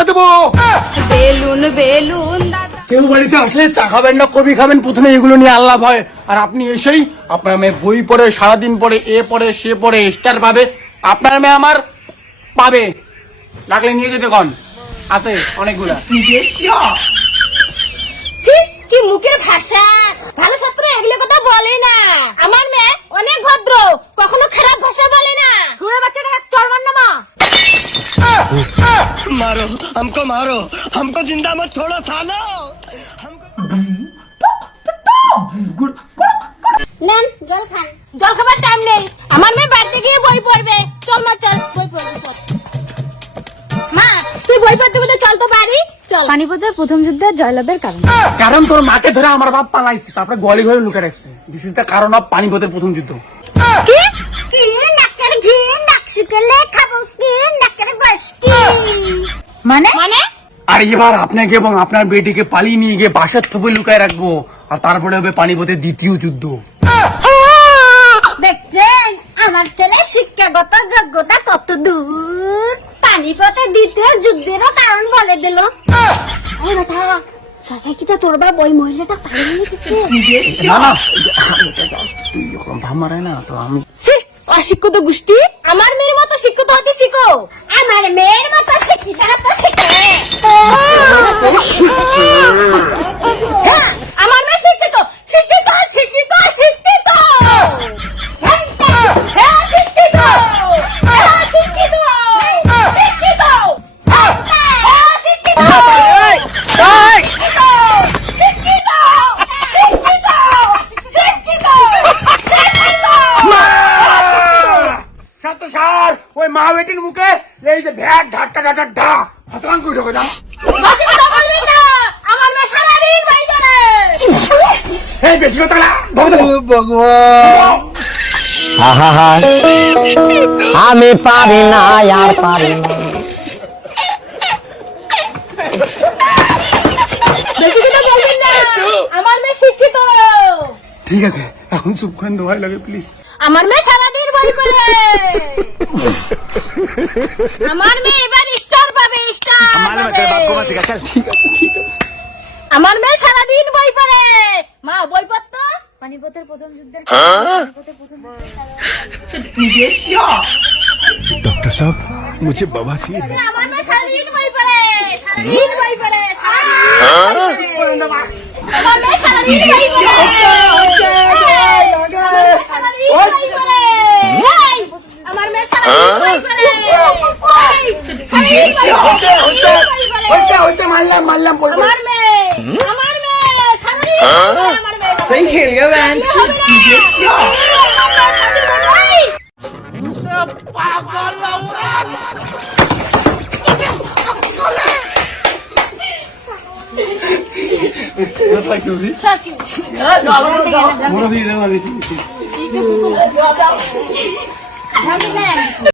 পয়সা দেবো। Balloon balloon দাদা। কেউ বাড়িতে আসলে চা খাবেন না কবি খাবেন, প্রথমে এগুলো নিয়ে আল্লাহ ভয়। আর আপনি এসেই আপনার মেয়ে বই পড়ে সারাদিন পড়ে, এ পড়ে সে পড়ে, স্টার পাবে। আপনার মেয়ে আমার পাবে, লাগলে নিয়ে যেতে কন, আছে অনেকগুলা। কি মুখের ভাষা, ভালো ছাত্র এগুলো কথা বলে না। আমার মেয়ে অনেক ভদ্র, কখনো খারাপ ভাষা বলে না। শুনে বাচ্চাটা এক চড়মান না মা। मारो हमको जिंदा मत छोड़ो सालो। নেন জল খান। জল খাবার টাইম নেই, আমার মেয়ে বাড়িতে গিয়ে বই পড়বে। চল মা চল, বই পড়বে চল। মা তুই বই পড়তে বলে চল তো বাড়ি চল। পানিপথের প্রথম যুদ্ধের জয়লাভের কারণ কারণ তোর মাকে ধরে আমার বাপ পালাইছে, তারপরে গলি ঘরে লুকে রাখছে। দিস ইজ দ্য কারণ অফ পানিপথের প্রথম যুদ্ধ। কি কি নাকের ঘি নাক শুকালে খাবো কি নাকের বসকি মানে মানে আর এবার আপনাকে এবং আপনার বেটিকে পালিয়ে নিয়ে গিয়ে বাসার থপে লুকায় রাখবো, আর তারপরে হবে পানিপথের দ্বিতীয় যুদ্ধ। দেখছেন আমার ছেলে শিক্ষাগত যোগ্যতা কত দূর। পানিপথের দ্বিতীয় যুদ্ধেরও কারণ বলে দিল। আরে বেটা সসাইকিটা তোর বাপ ওই মহিলাটা পালিয়ে নিয়ে গেছে। না না, এটা জাস্ট তুই যখন ভাব মারায় না তো আমি অশিক্ষিত গোষ্ঠী। আমার মেয়ের মতো শিক্ষিত হতে শিখো। আমার মেয়ের মতো শিক্ষিত হতে শিখে। আমার মেয়ে শিক্ষিত শিক্ষিত শিক্ষিত শিক্ষিত শিক্ষিত শিক্ষিত ওই মা বেটির মুখে এই যে ভ্যাট ঢাট্টা ঢাটা ঢা হাতলাম করে ঢোকে দাম। আমার মেয়ে সারাদিন বাই করে। এই বেশি কথা না আমি পারি না আর পারি না। বেশি কথা বলবেন না, আমার মেয়ে শিক্ষিত। ঠিক আছে, এখন চুপ খান, দোহাই লাগে প্লিজ। আমার মেয়ে সারাদিন বই পড়ে। আমার মেয়ে এবার স্টার পাবে, স্টার ঠিক আছে ঠিক আছে। আমার মেয়ে সারাদিন বই পড়ে। মা বই পড়তো। পানিপথের প্রথম যুদ্ধের डॉक्टर साहब मुझे बवासीर है। আমার মেয়ে সারাদিন বই পড়ে, সারাদিন বই পড়ে, সারাদিন আমার মেয়ে সারাদিন বই পড়ে। আমার মেয়ে সারাদিন বই পড়ে। মারলাম মারলাম পড়বো। আমার মেয়ে সারাদিন আমার মেয়ে सही खेल गया बहन। মনে হয়